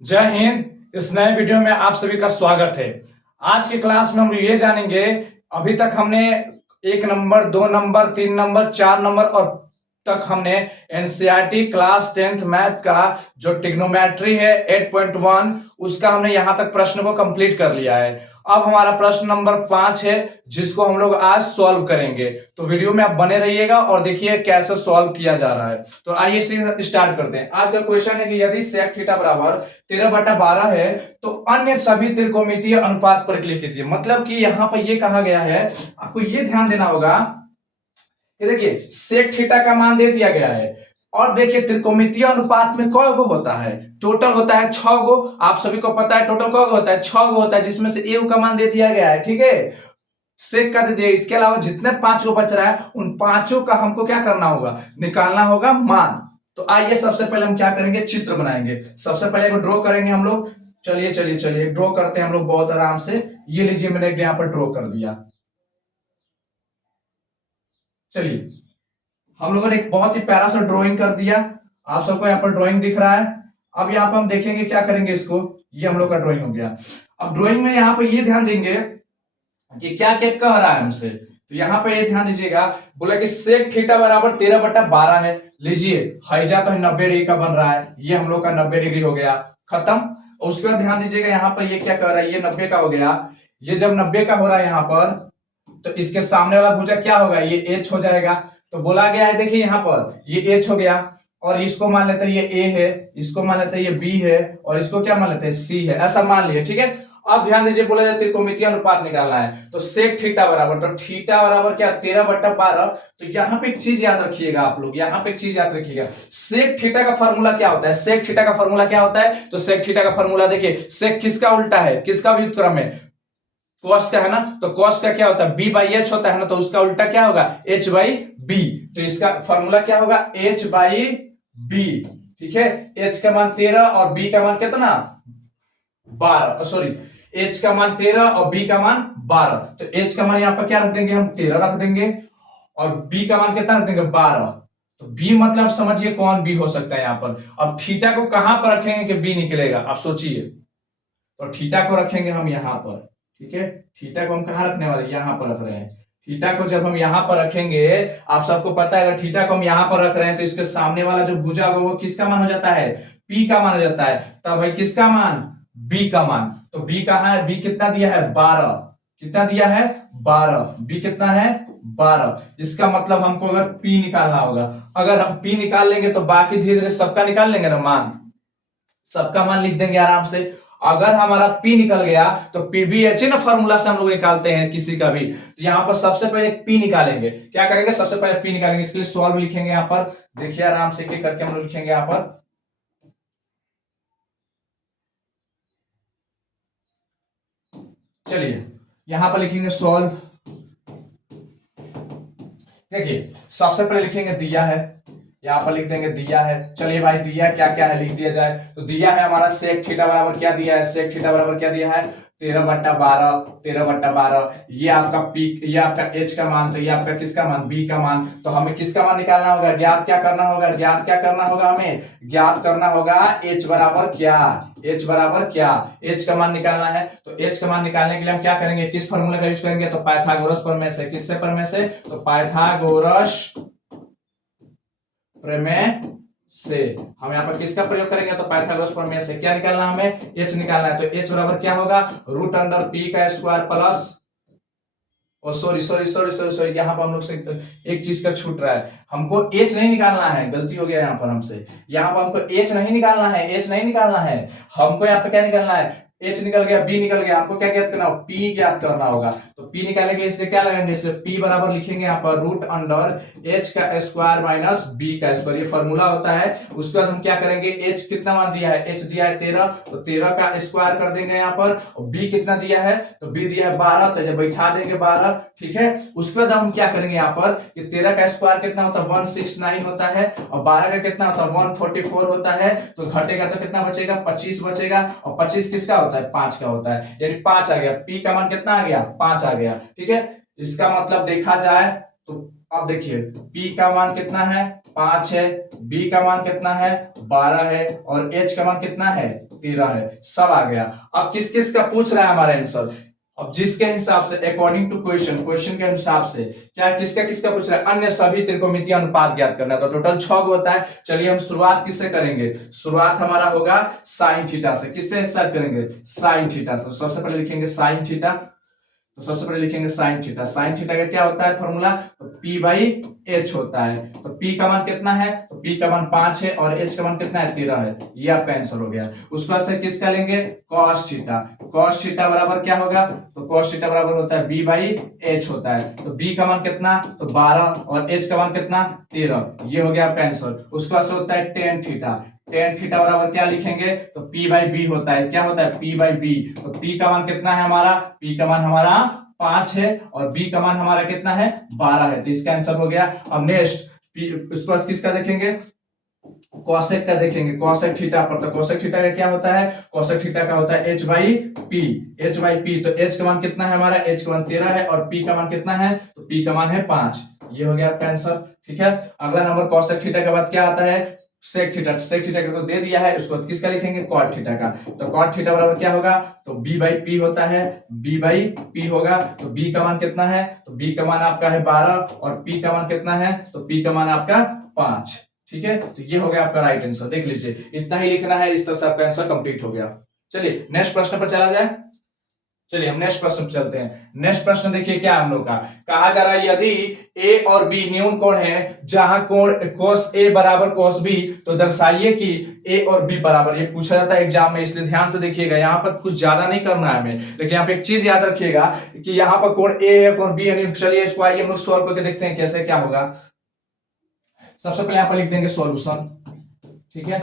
जय हिंद। इस नए वीडियो में आप सभी का स्वागत है। आज की क्लास में हम ये जानेंगे, अभी तक हमने 1 नंबर, 2 नंबर, 3 नंबर, 4 नंबर और तक हमने एनसीईआरटी क्लास 10th मैथ का जो ट्रिग्नोमेट्री है 8.1 उसका हमने यहां तक प्रश्न को कंप्लीट कर लिया है। अब हमारा प्रश्न नंबर 5 है जिसको हम लोग आज सॉल्व करेंगे। तो वीडियो में आप बने रहिएगा और देखिए कैसे सॉल्व किया जा रहा है। तो आइए स्टार्ट करते हैं। आज का क्वेश्चन है कि यदि sec थीटा बराबर 13/12 है तो अन्य सभी त्रिकोणमितीय अनुपात परिकलित कीजिए। मतलब कि यहां पर यह कहा गया है, आपको यह ध्यान देना होगा कि देखिए sec थीटा का मान दे दिया गया है और देखिए त्रिकोणमितीय अनुपात में कौ गो होता है, टोटल होता है 6 गो। आप सभी को पता है टोटल कौ गो होता है, 6 गो होता है, जिसमें से ए का मान दे दिया गया है। ठीक है, सेक का दे दिया। इसके अलावा जितने पांचों बच रहा है उन पांचों का हमको क्या करना होगा, निकालना होगा मान। तो आइए सबसे पहले हम क्या करेंगे, चित्र बनाएंगे। सबसे पहले को ड्रॉ करेंगे हम लोग। चलिए चलिए चलिए ड्रॉ करते हैं हम लोग बहुत आराम से। ये लीजिए मैंने यहां पर ड्रॉ कर दिया। चलिए हम लोगों ने एक बहुत ही प्यारा सा ड्राइंग कर दिया। आप सबको यहाँ पर ड्राइंग दिख रहा है। अब यहाँ पर हम देखेंगे क्या करेंगे इसको। ये हम लोग का ड्राइंग हो गया। अब ड्राइंग में यहाँ पर ये ध्यान देंगे कि क्या क्या कह रहा है हमसे। तो यहाँ पे ये ध्यान दीजिएगा, बोला कि सेक थीटा बराबर 13/12 है। लीजिए हैजा तो 90 डिग्री का बन रहा है, ये हम लोग का 90 डिग्री हो गया, खत्म। और उसके बाद ध्यान दीजिएगा यहाँ पर ये क्या कह रहा है, ये 90 का हो गया। ये जब 90 का हो रहा है यहाँ पर, तो इसके सामने वाला भुजा क्या होगा, ये एच हो जाएगा। तो बोला गया है, देखिए यहाँ पर ये एच हो गया और इसको मान लेते हैं ये ए है, इसको मान लेते हैं ये बी है और इसको क्या मान लेते हैं सी है, ऐसा मान लिए। ठीक है, अब ध्यान दीजिए, बोला जाए त्रिकोणमितीय अनुपात निकालना है। तो सेक थीटा बराबर, तो थीटा बराबर क्या 13/12। तो यहाँ पे एक चीज याद रखिएगा आप लोग, यहाँ पे एक चीज याद रखिएगा, सेक थीटा का फॉर्मूला क्या होता है। सेक थीटा का फॉर्मूला क्या होता है, तो सेक थीटा का फॉर्मूला देखिए, सेक किसका उल्टा है, किसका व्युत्क्रम है, कॉस का है ना। तो कॉस का क्या होता है, बी बाई एच होता है ना, तो उसका उल्टा क्या होगा, एच बाई बी। तो इसका फॉर्मूला क्या होगा, एच बाई बी। ठीक है, एच का मान 13 और बी का मान कितना 12, सॉरी, एच का मान 13 और बी का मान 12। तो एच का मान यहां पर क्या रख देंगे, हम 13 रख देंगे और बी का मान कितना रख देंगे 12। तो बी मतलब समझिए कौन बी हो सकता है यहाँ पर। अब थीटा को कहां पर रखेंगे कि बी निकलेगा, आप सोचिए। तो थीटा को रखेंगे हम यहां पर। ठीक है, थीटा को हम कहां रखने वाले, यहां पर रख रहे हैं। थीटा को जब हम यहां पर रखेंगे, आप सबको पता है अगर थीटा को हम यहां पर रख रहे हैं तो इसके सामने वाला जो भुजा होगा वो किसका मान हो जाता है, पी का मान हो जाता है। तब भाई किसका मान, बी का मान। तो बी कहां है, बी कितना दिया है 12, कितना दिया है 12, बी कितना है 12। इसका मतलब हमको अगर पी निकालना होगा, अगर हम पी निकाल लेंगे तो बाकी धीरे धीरे सबका निकाल लेंगे ना मान, सबका मान लिख देंगे आराम से। अगर हमारा P निकल गया तो पीबीएच ना फॉर्मूला से हम लोग निकालते हैं किसी का भी। तो यहां पर सबसे पहले P निकालेंगे, क्या करेंगे, सबसे पहले P निकालेंगे। इसके लिए सॉल्व लिखेंगे यहां पर, देखिए आराम से एक करके हम लोग लिखेंगे यहां पर। चलिए यहां पर लिखेंगे सॉल्व। देखिए सबसे पहले लिखेंगे दिया है, यहां पर लिख देंगे दिया है। चलिए भाई दिया क्या क्या है लिख दिया जाए। तो दिया है हमारा सेक थीटा बराबर क्या दिया है, सेक थीटा बराबर क्या दिया है 13/12, 13/12। ये आपका पी, ये आपका एच का मान, तो ये आपका किसका मान, बी का मान। तो हमें किसका मान निकालना होगा, ज्ञात क्या करना होगा, ज्ञात क्या करना होगा, हमें ज्ञात करना होगा एच बराबर क्या, एच बराबर क्या, एच का मान निकालना है। तो एच का मान निकालने के लिए हम क्या करेंगे, किस फॉर्मूला का यूज करेंगे, तो पाइथागोरस प्रमेय से। किससे प्रमेय से, तो पाइथागोरस प्रमेय से हम यहाँ पर किसका प्रयोग करेंगे, तो पाइथागोरस प्रमेय से। क्या निकालना हमें, एच निकालना है। तो एच बराबर क्या होगा, √पी का square plus, oh sorry sorry sorry sorry sorry, यहाँ पर हम लोग से एक चीज का छूट रहा है, हमको एच नहीं निकालना है, गलती हो गया यहाँ पर हमसे। यहाँ पर हमको एच नहीं निकालना है, एच नहीं निकालना है, हमको यहाँ पे क्या निकालना है, एच निकल गया, बी निकल गया, हमको क्या ज्ञात करना होगा, पी ज्ञात करना होगा। तो पी निकालने के लिए इसलिए क्या लगाएंगे, इसलिए पी बराबर लिखेंगे यहाँ पर √एच का स्क्वायर माइनस बी का स्क्वायर, ये फॉर्मूला होता है। उसके बाद हम क्या करेंगे, एच कितना मान दिया है, एच दिया है 13, तो 13 का स्क्वायर कर देंगे यहाँ पर। और बी कितना दिया है, तो बी दिया है 12, तो जब बैठा देंगे 12। ठीक है, उसके बाद हम क्या करेंगे यहाँ पर कि 13 का स्क्वायर कितना होता है 169 होता है और 12 का कितना होता है 144 होता है। तो घटेगा तो कितना बचेगा, 25 बचेगा। और 25 किसका होता है, 5 का होता है, यानी 5 आ गया। पी का मान कितना आ गया, 5 आ गया। ठीक है, इसका मतलब देखा जाए तो अब देखिए P का मान कितना है 5 है, B का मान कितना है 12 है और H का मान कितना है 13 है, सब आ गया। अब किस किस का पूछ रहा है हमारा आंसर, अब जिसके हिसाब से अकॉर्डिंग टू क्वेश्चन, क्वेश्चन के हिसाब से क्या किसका किसका पूछ रहा है, अन्य सभी त्रिकोणमितीय अनुपात ज्ञात करना है। तो टोटल 6 होता है। चलिए हम शुरुआत किससे करेंगे, शुरुआत हमारा होगा साइन थीटा से। किससे स्टार्ट करेंगे, साइन थीटा से। सबसे पहले लिखेंगे साइन थीटा, तो सबसे पहले लिखेंगे साइन थीटा। साइन थीटा का क्या होता है फॉर्मूला, तो P बाई एच होता है। तो P का मान कितना है, तो P का मान 5 है और H का मान कितना है 13 है, ये आपका आंसर हो गया। उसके बाद से किसका लेंगे, cos थीटा। cos थीटा बराबर क्या होगा, तो cos थीटा बराबर होता है B बाई एच होता है। तो B का मान कितना, तो 12 और H का मान कितना 13, ये हो गया आपका आंसर। उसके बाद से होता है टेन थीटा। टेन थीटा बराबर क्या लिखेंगे, तो P बाई बी होता है। क्या होता है, P बाई बी। तो P का मान कितना है हमारा, P का मान हमारा 5 है और B का मान हमारा कितना है 12 है, तो इसका आंसर हो गया। अब नेक्स्ट उसके बाद किसका देखेंगे, कोसेक का देखेंगे। कोसेक थीटा पर, तो कोसेक थीटा का क्या होता है, कोसेक थीटा का होता है H by P. H by P, तो H का मान कितना है हमारा, H का मान 13 है और P का मान कितना है, तो P का मान है 5, ये हो गया आपका आंसर। ठीक है, अगला नंबर कोसेक थीटा के बाद क्या आता है, सेक थीटा। सेक थीटा का तो दे दिया है, उसको किसका लिखेंगे, कॉट थीटा का। तो कॉट थीटा बराबर क्या होगा, तो B बाई पी होता है, B बाई पी होगा। तो B का मान कितना है, तो B का मान आपका है 12 और P का मान कितना है, तो P का मान आपका 5। ठीक है, तो ये हो गया आपका राइट आंसर। देख लीजिए इतना ही लिखना है, इस तरह से आपका आंसर कंप्लीट हो गया। चलिए नेक्स्ट प्रश्न पर चला जाए। चलिए हम नेक्स्ट प्रश्न पर चलते हैं। नेक्स्ट प्रश्न देखिए क्या हम लोग का कहा जा रहा है, यदि ए और बी न्यून कोण है जहां कोण cos ए बराबर cos बी, तो दर्शाइए कि ए और बी बराबर। ये पूछा जाता है एग्जाम में, इसलिए ध्यान से देखिएगा। यहाँ पर कुछ ज्यादा नहीं करना है हमें, लेकिन यहाँ पे एक चीज याद रखिएगा कि यहाँ पर कोण ए है कोण बी है। चलिए इसको आइए हम लोग सॉल्व करके देखते हैं कैसे क्या होगा। सबसे पहले यहाँ पर लिख देंगे सॉल्यूशन। ठीक है,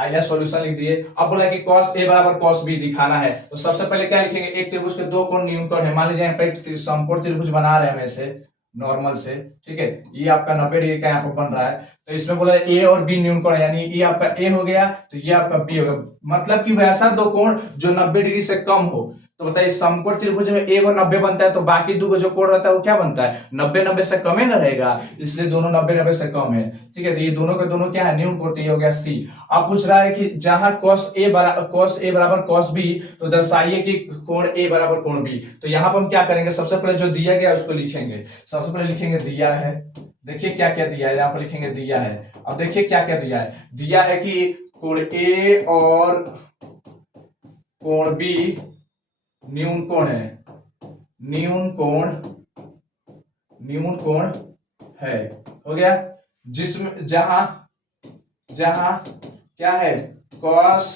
आइए सॉल्यूशन लिख दिए। अब बोला कि cos ए बराबर cos बी दिखाना है, तो सबसे पहले क्या लिखेंगे, एक त्रिभुज के दो कोण न्यून कोण है। मान लीजिए यहाँ पे समकोण त्रिभुज बना रहे हैं हम ऐसे नॉर्मल से। ठीक है, ये आपका 90 डिग्री का यहाँ पर बन रहा है। तो इसमें बोला ए और बी न्यून कोण है, यानी ये आपका ए हो गया तो ये आपका बी होगा। मतलब कि वैसा दो कोण जो 90 डिग्री से कम हो। तो बताइए समकोण त्रिभुज में ए और 90 बनता है, तो बाकी दो जो कोण रहता है वो क्या बनता है, 90 से कम ही ना रहेगा, इसलिए दोनों 90 से कम है। ठीक है, तो ये दोनों के दोनों क्या है, न्यून कोण, तो ये हो गया सी। अब पूछ रहा है कि जहां cos ए बराबर cos बी, तो दर्शाइए कि कोण ए बराबर कोण बी। तो यहाँ पर हम क्या करेंगे, सबसे पहले जो दिया गया उसको लिखेंगे। सबसे पहले लिखेंगे दिया है, देखिए क्या क्या दिया है, यहाँ पर लिखेंगे दिया है। अब देखिए क्या क्या दिया है, दिया है कि कोण ए और कोण बी न्यून कोण है, न्यून कोण है, हो गया। जिसमें जहां क्या है, cos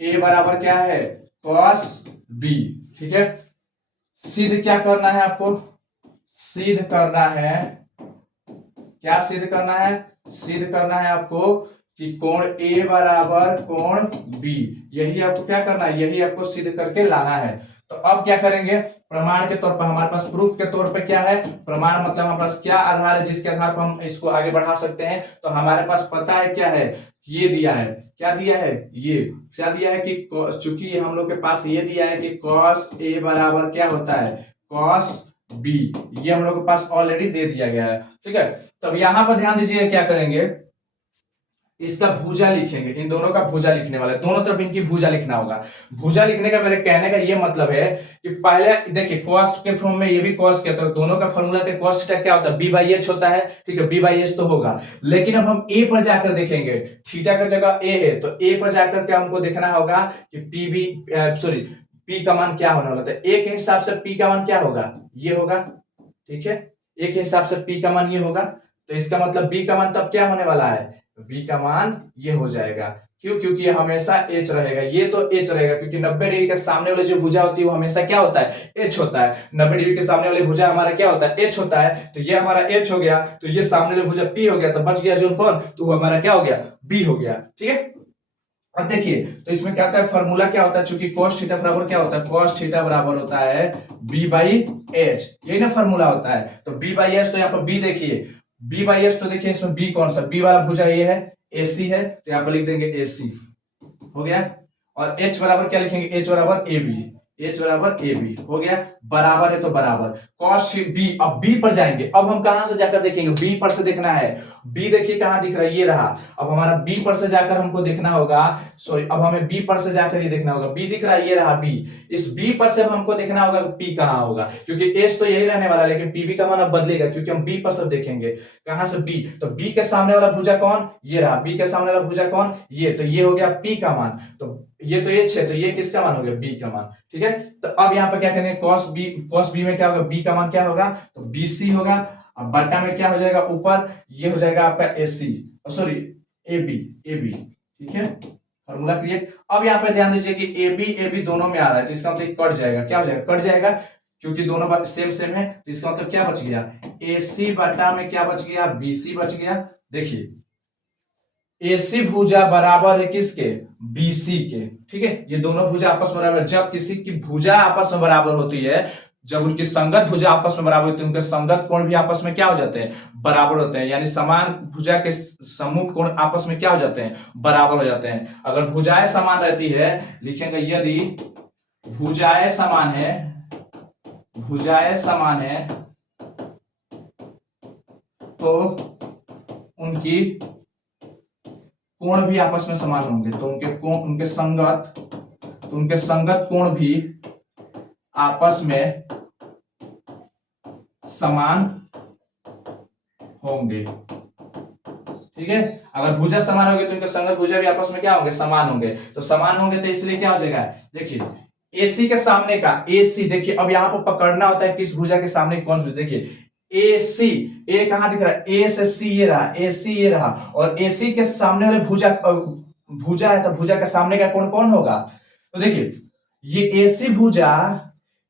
ए बराबर क्या है, cos बी। ठीक है, सिद्ध क्या करना है आपको, सिद्ध करना है, क्या सिद्ध करना है, सिद्ध करना है आपको कि कोण ए बराबर कोण बी। यही आपको क्या करना है, यही आपको सिद्ध करके लाना है। तो अब क्या करेंगे, प्रमाण के तौर पर हमारे पास प्रूफ के तौर पे क्या है, प्रमाण मतलब हमारे पास क्या आधार है जिसके आधार पर हम इसको आगे बढ़ा सकते हैं। तो हमारे पास पता है क्या है, ये दिया है, क्या दिया है, ये क्या दिया है कि चूंकि हम लोग के पास ये दिया है कि cos ए बराबर क्या होता है, cos बी, ये हम लोग के पास ऑलरेडी दे दिया गया है। ठीक है, तब यहां पर ध्यान दीजिए क्या करेंगे, इसका भुजा लिखेंगे, इन दोनों का भुजा लिखने वाला है, दोनों तरफ इनकी भुजा लिखना होगा। भुजा लिखने का मेरे कहने का ये मतलब है कि पहले देखिए cos के फॉर्म में ये भी cos के, तो दोनों का फॉर्मूला के cos थीटा क्या होता है, b बाई एच होता है। ठीक है, b बाई एच तो होगा, लेकिन अब हम a पर जाकर देखेंगे, थीटा का जगह a है, तो a पर जाकर क्या हमको देखना होगा कि p का मान क्या होने वाला था। a के हिसाब से p का मान क्या होगा, ये होगा। ठीक है, a के हिसाब से p का मान ये होगा, तो इसका मतलब b का मान तब क्या होने वाला है, b का मान ये हो जाएगा। क्यों, क्योंकि ये हमेशा h रहेगा, ये तो h रहेगा, क्योंकि 90 डिग्री के सामने वाली जो भुजा होती है वो हमेशा क्या होता है, h होता है। 90 डिग्री के सामने वाली भुजा हमारा क्या होता है, h होता है। तो ये हमारा h हो गया, तो ये सामने वाली भुजा p हो गया, तो बच गया जो कौन, तो वो हमारा क्या हो गया, b हो गया। ठीक है, अब देखिए तो इसमें क्या होता है, फॉर्मूला क्या होता है, चूंकि cos थीटा बराबर क्या होता है, cos थीटा बराबर होता है b बाई एच, यही ना फॉर्मूला होता है। तो b बाई एच, तो यहाँ पर b देखिए, b बाई एच, तो देखिए इसमें b कौन सा, b वाला भुजा ये है, AC है, तो यहाँ पर लिख देंगे AC, हो गया। और h बराबर क्या लिखेंगे, h बराबर AB, h बराबर AB हो गया। बराबर है तो बराबर, कॉस बी। अब बी पर जाएंगे, अब हम कहां से जाकर देखेंगे, बी पर से देखना है। बी देखिए कहां दिख रहा है, ये रहा। अब हमारा बी पर से जाकर हमको देखना होगा, सॉरी अब हमें बी पर से जाकर ये देखना होगा, बी दिख रहा है, ये रहा बी। इस बी पर से अब हमको देखना होगा पी कहां होगा, क्योंकि एस तो यही रहने वाला है, लेकिन पीबी का मान अब बदलेगा क्योंकि हम बी पर से देखेंगे। कहां से, बी। तो बी के सामने वाला भुजा कौन, ये रहा। बी के सामने वाला भुजा कौन, ये। तो ये हो गया पी का मान। तो ये तो एच है, तो ये किसका मान हो गया, बी का मान। ठीक है, तो अब यहाँ पे क्या करेंगे, कॉस बी में क्या होगा, बी का मान क्या होगा, तो बीसी होगा। अब बट्टा में क्या हो जाएगा, ऊपर ये हो जाएगा आपका एसी, सॉरी एबी, एबी। ठीक है, फॉर्मूला क्रिएट। अब यहाँ पे ध्यान दीजिए कि एबी दोनों में आ रहा है, तो इसका मतलब कट जाएगा, क्या हो जाएगा, कट जाएगा, क्योंकि दोनों बात सेम सेम है। तो इसका मतलब क्या बच गया, एसी बटा में क्या बच गया, बीसी बच गया। देखिए एसी भुजा बराबर है किसके, बीसी के। ठीक है, ये दोनों भुजा आपस में बराबर। जब किसी की भुजा आपस में बराबर होती है, जब उनकी संगत भुजा आपस में बराबर होती है, उनके संगत कोण भी आपस में क्या हो जाते हैं, बराबर होते हैं। यानी समान भुजा के समूह कोण आपस में क्या हो जाते हैं, बराबर हो जाते हैं। अगर भुजाएं समान रहती है, लिखेंगे यदि भुजाएं समान है, भुजाएं समान है, तो उनकी कोण भी आपस में समान होंगे। तो उनके कोण, उनके संगत कोण भी आपस में समान होंगे। ठीक है, अगर भुजा समान होगी तो उनके संगत भुजा भी आपस में क्या होंगे, समान होंगे। तो समान होंगे तो इसलिए क्या हो जाएगा, देखिए एसी के सामने का, एसी देखिए अब यहां पर पकड़ना होता है किस भुजा के सामने कौन भुजा। देखिए एसी, ए कहां दिख रहा है, ए से सी ये रहा, एसी ये रहा, और एसी के सामने वाले भुजा भुजा है, तो भुजा के सामने का कोण कौन होगा। तो देखिए ये एसी भुजा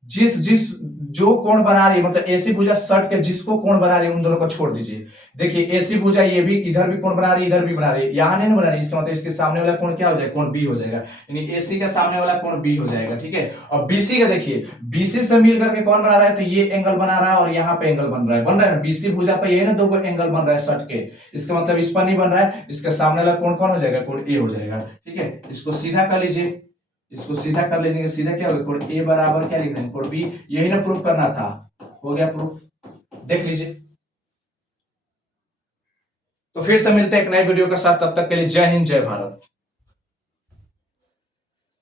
जिस जिस जो कोण बना रही है, मतलब एसी भुजा सट के जिसको कोण बना रही है, उन दोनों को छोड़ दीजिए। देखिए एसी भुजा ये भी इधर भी कोण बना रही है, इधर भी बना रही है, यहां नहीं बना रही है, इसका मतलब इसके सामने वाला कोण क्या हो जाएगा, कोण बी हो जाएगा। यानी एसी के सामने वाला कोण बी हो जाएगा। ठीक है, और बीसी का देखिए, बीसी से मिल करके कौन बना रहा है, तो ये एंगल बना रहा है और यहाँ पे एंगल बन रहा है ना, बीसी भुजा पे ये ना दो एंगल बन रहा है सट के। इसका मतलब इस पर नहीं बन रहा है, इसके सामने वाला कोण कौन हो जाएगा, कोण ए हो जाएगा। ठीक है, इसको सीधा कर लीजिए, इसको सीधा कर लीजिए, सीधा क्या होगा, कोण ए बराबर क्या लिख रहे हैं, कोण बी। यही ना प्रूफ करना था, हो गया प्रूफ, देख लीजिए। तो फिर से मिलते हैं एक नए वीडियो के साथ, तब तक के लिए जय हिंद, जय भारत।